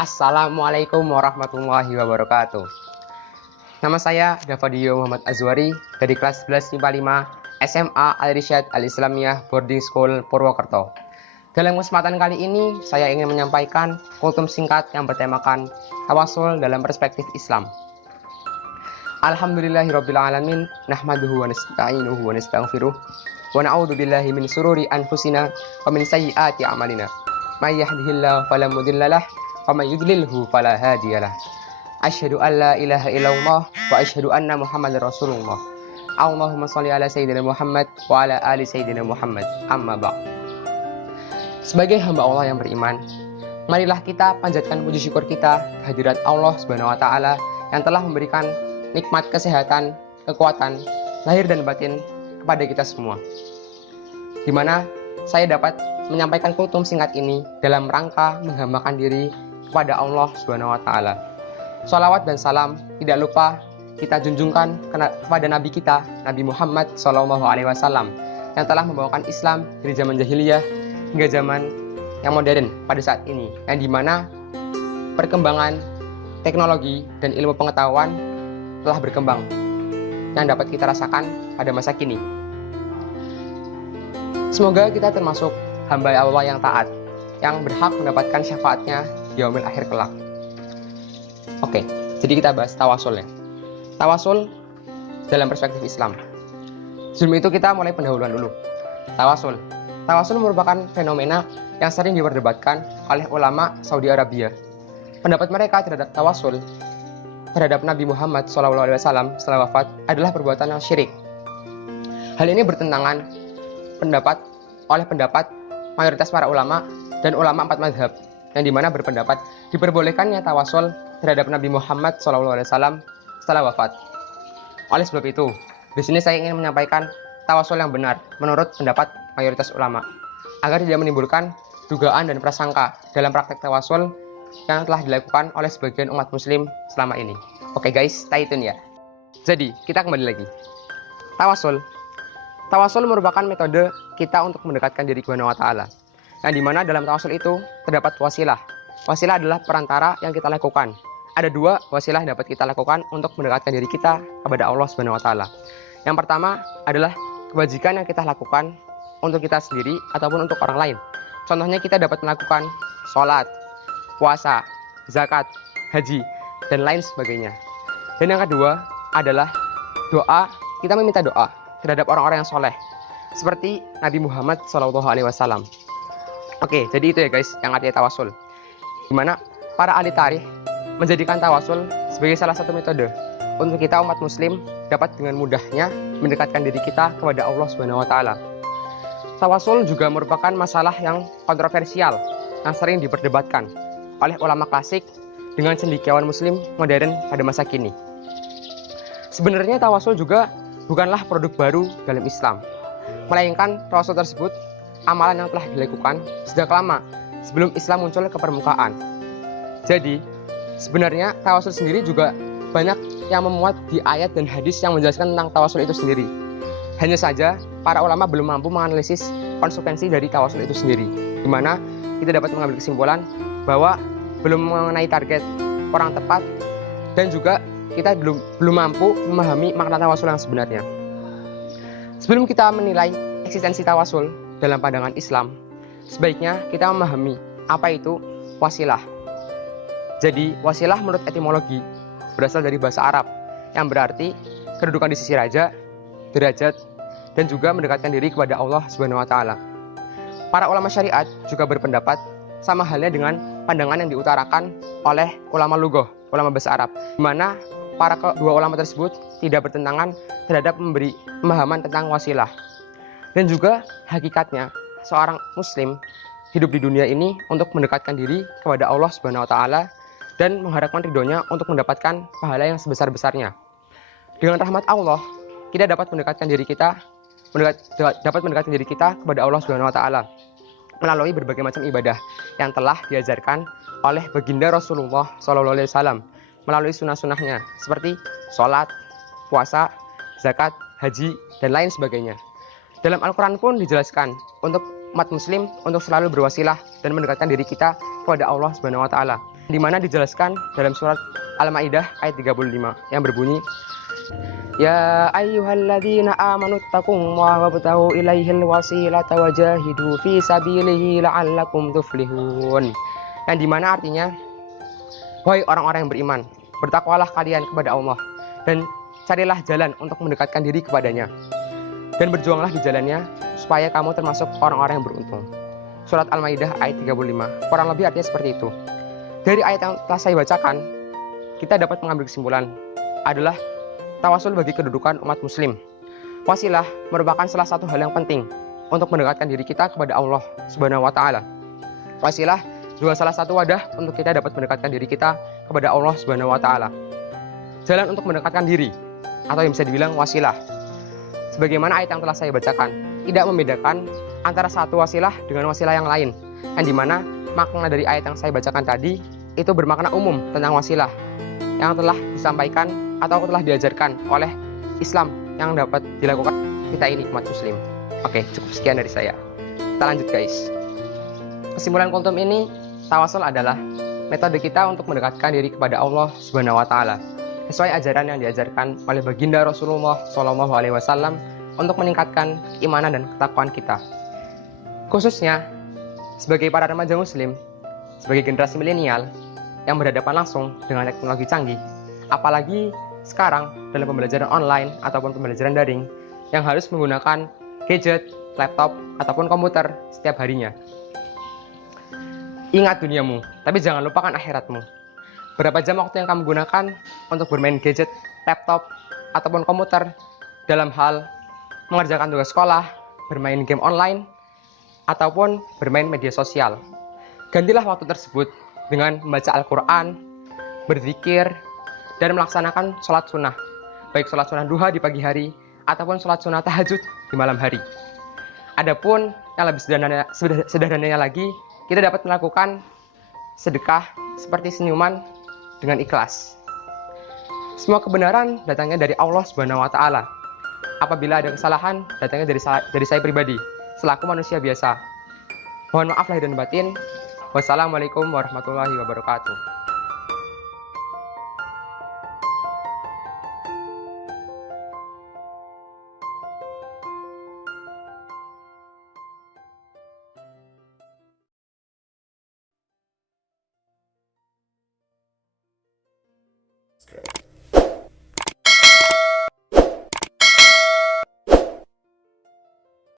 Assalamualaikum warahmatullahi wabarakatuh. Nama saya Davadio Muhammad Azwari dari kelas 11 IPA 5 SMA Al-Irsyad Al-Islamiyah Boarding School Purwokerto. Dalam kesempatan kali ini, saya ingin menyampaikan kultum singkat yang bertemakan tawasul dalam perspektif Islam. Alhamdulillahirrabbilalamin, nahmaduhu wa nasta'inuhu wa nastaghfiruh, wa na'udzu billahi min sururi anfusina wa min sayyiati a'malina. May yahdihillahu fala mudhillalah wa may yudlilhu fala hadiyalah. Asyhadu an la ilaha illallah wa asyhadu anna Muhammadar Rasulullah. Allahumma shalli ala sayyidina Muhammad wa ala ali sayyidina Muhammad. Amma ba'd. Sebagai hamba Allah yang beriman, marilah kita panjatkan puji syukur kita kehadirat Allah Subhanahu wa taala yang telah memberikan nikmat kesehatan, kekuatan, lahir dan batin kepada kita semua. Di mana saya dapat menyampaikan kultum singkat ini dalam rangka menghambakan diri kepada Allah Subhanahu wa taala. Shalawat dan salam tidak lupa kita junjungkan kepada Nabi kita, Nabi Muhammad SAW, yang telah membawakan Islam dari zaman jahiliyah hingga zaman yang modern pada saat ini, yang dimana perkembangan teknologi dan ilmu pengetahuan telah berkembang yang dapat kita rasakan pada masa kini. Semoga kita termasuk hamba Allah yang taat, yang berhak mendapatkan syafaatnya di yaumil akhir kelak. Oke, jadi kita bahas tawasul ya. Tawasul dalam perspektif Islam. Sebelum itu kita mulai pendahuluan dulu. Tawasul. Tawasul merupakan fenomena yang sering diperdebatkan oleh ulama Saudi Arabia. Pendapat mereka terhadap tawasul terhadap Nabi Muhammad SAW setelah wafat adalah perbuatan yang syirik. Hal ini bertentangan oleh pendapat mayoritas para ulama dan ulama 4 mazhab, yang dimana berpendapat diperbolehkannya tawasul terhadap Nabi Muhammad SAW setelah wafat. Oleh sebab itu, di sini saya ingin menyampaikan tawasul yang benar menurut pendapat mayoritas ulama, agar tidak menimbulkan dugaan dan prasangka dalam praktek tawasul yang telah dilakukan oleh sebagian umat muslim selama ini. Oke guys, stay tune ya. Jadi, kita kembali lagi. Tawasul. Tawasul merupakan metode kita untuk mendekatkan diri kepada Allah Ta'ala, yang dimana dalam tawasul itu terdapat wasilah. Wasilah adalah perantara yang kita lakukan. Ada 2 wasilah yang dapat kita lakukan untuk mendekatkan diri kita kepada Allah Subhanahu wa taala. Yang pertama adalah kebajikan yang kita lakukan untuk kita sendiri ataupun untuk orang lain. Contohnya kita dapat melakukan sholat, puasa, zakat, haji, dan lain sebagainya. Dan yang kedua adalah doa, kita meminta doa terhadap orang-orang yang soleh, seperti Nabi Muhammad SAW. Oke, jadi itu ya guys yang artinya tawasul. Dimana para ahli tarikh menjadikan tawasul sebagai salah satu metode untuk kita umat muslim dapat dengan mudahnya mendekatkan diri kita kepada Allah Subhanahu wa taala. Tawasul juga merupakan masalah yang kontroversial yang sering diperdebatkan oleh ulama klasik dengan cendekiawan muslim modern pada masa kini. Sebenarnya tawasul juga bukanlah produk baru dalam Islam, melainkan tawasul tersebut amalan yang telah dilakukan sejak lama sebelum Islam muncul ke permukaan. Jadi, sebenarnya tawasul sendiri juga banyak yang memuat di ayat dan hadis yang menjelaskan tentang tawasul itu sendiri. Hanya saja, para ulama belum mampu menganalisis konsekuensi dari tawasul itu sendiri, di mana kita dapat mengambil kesimpulan bahwa belum mengenai target orang tepat, dan juga kita belum mampu memahami makna tawasul yang sebenarnya. Sebelum kita menilai eksistensi tawasul dalam pandangan Islam, sebaiknya kita memahami apa itu wasilah. Jadi, wasilah menurut etimologi berasal dari bahasa Arab yang berarti kedudukan di sisi raja, derajat, dan juga mendekatkan diri kepada Allah Subhanahu wa taala. Para ulama syariat juga berpendapat sama halnya dengan pandangan yang diutarakan oleh ulama lughah, ulama bahasa Arab, di mana para kedua ulama tersebut tidak bertentangan terhadap memberi pemahaman tentang wasilah. Dan juga hakikatnya seorang muslim hidup di dunia ini untuk mendekatkan diri kepada Allah Subhanahu wa taala dan mengharapkan ridhonya untuk mendapatkan pahala yang sebesar-besarnya. Dengan rahmat Allah, kita dapat mendekatkan diri kita kepada Allah Subhanahu wa taala melalui berbagai macam ibadah yang telah diajarkan oleh baginda Rasulullah SAW melalui sunnah-sunnahnya seperti sholat, puasa, zakat, haji, dan lain sebagainya. Dalam Al-Quran pun dijelaskan untuk umat muslim untuk selalu berwasilah dan mendekatkan diri kita kepada Allah Subhanahu wa taala. di mana dijelaskan dalam surat Al-Maidah ayat 35 yang berbunyi, Ya ayyuhalladzina amanu taqullaha wabtaghu ilaihil wasilata wajahidu fi sabilihi la'allakum tuflihun. Yang dimana artinya, wahai orang-orang yang beriman, bertakwalah kalian kepada Allah dan carilah jalan untuk mendekatkan diri kepadanya, dan berjuanglah di jalannya supaya kamu termasuk orang-orang yang beruntung. Surat Al-Maidah ayat 35. Kurang lebih artinya seperti itu. Dari ayat yang telah saya bacakan, kita dapat mengambil kesimpulan adalah tawasul bagi kedudukan umat muslim. Wasilah merupakan salah satu hal yang penting untuk mendekatkan diri kita kepada Allah Subhanahu wa taala. Wasilah juga salah satu wadah untuk kita dapat mendekatkan diri kita kepada Allah Subhanahu wa taala. Jalan untuk mendekatkan diri atau yang bisa dibilang wasilah. Sebagaimana ayat yang telah saya bacakan, tidak membedakan antara satu wasilah dengan wasilah yang lain. Yang dimana makna dari ayat yang saya bacakan tadi itu bermakna umum tentang wasilah yang telah disampaikan atau telah diajarkan oleh Islam yang dapat dilakukan kita ini umat muslim. Oke, cukup sekian dari saya. Kita lanjut guys. Kesimpulan kultum ini, tawasul adalah metode kita untuk mendekatkan diri kepada Allah Subhanahu wa taala sesuai ajaran yang diajarkan oleh baginda Rasulullah SAW untuk meningkatkan keimanan dan ketakwaan kita. Khususnya sebagai para remaja muslim, sebagai generasi milenial yang berhadapan langsung dengan teknologi canggih, apalagi sekarang dalam pembelajaran online ataupun pembelajaran daring yang harus menggunakan gadget, laptop, ataupun komputer setiap harinya. Ingat duniamu, tapi jangan lupakan akhiratmu. Berapa jam waktu yang kamu gunakan untuk bermain gadget, laptop, ataupun komputer dalam hal mengerjakan tugas sekolah, bermain game online, ataupun bermain media sosial. Gantilah waktu tersebut dengan membaca Al-Quran, berzikir, dan melaksanakan sholat sunnah, baik sholat sunnah duha di pagi hari, ataupun sholat sunnah tahajud di malam hari. Adapun yang lebih sederhananya lagi, kita dapat melakukan sedekah seperti senyuman dengan ikhlas. Semua kebenaran datangnya dari Allah Subhanahu wa taala. Apabila ada kesalahan, datangnya dari saya pribadi, selaku manusia biasa. Mohon maaf lahir dan batin. Wassalamualaikum warahmatullahi wabarakatuh.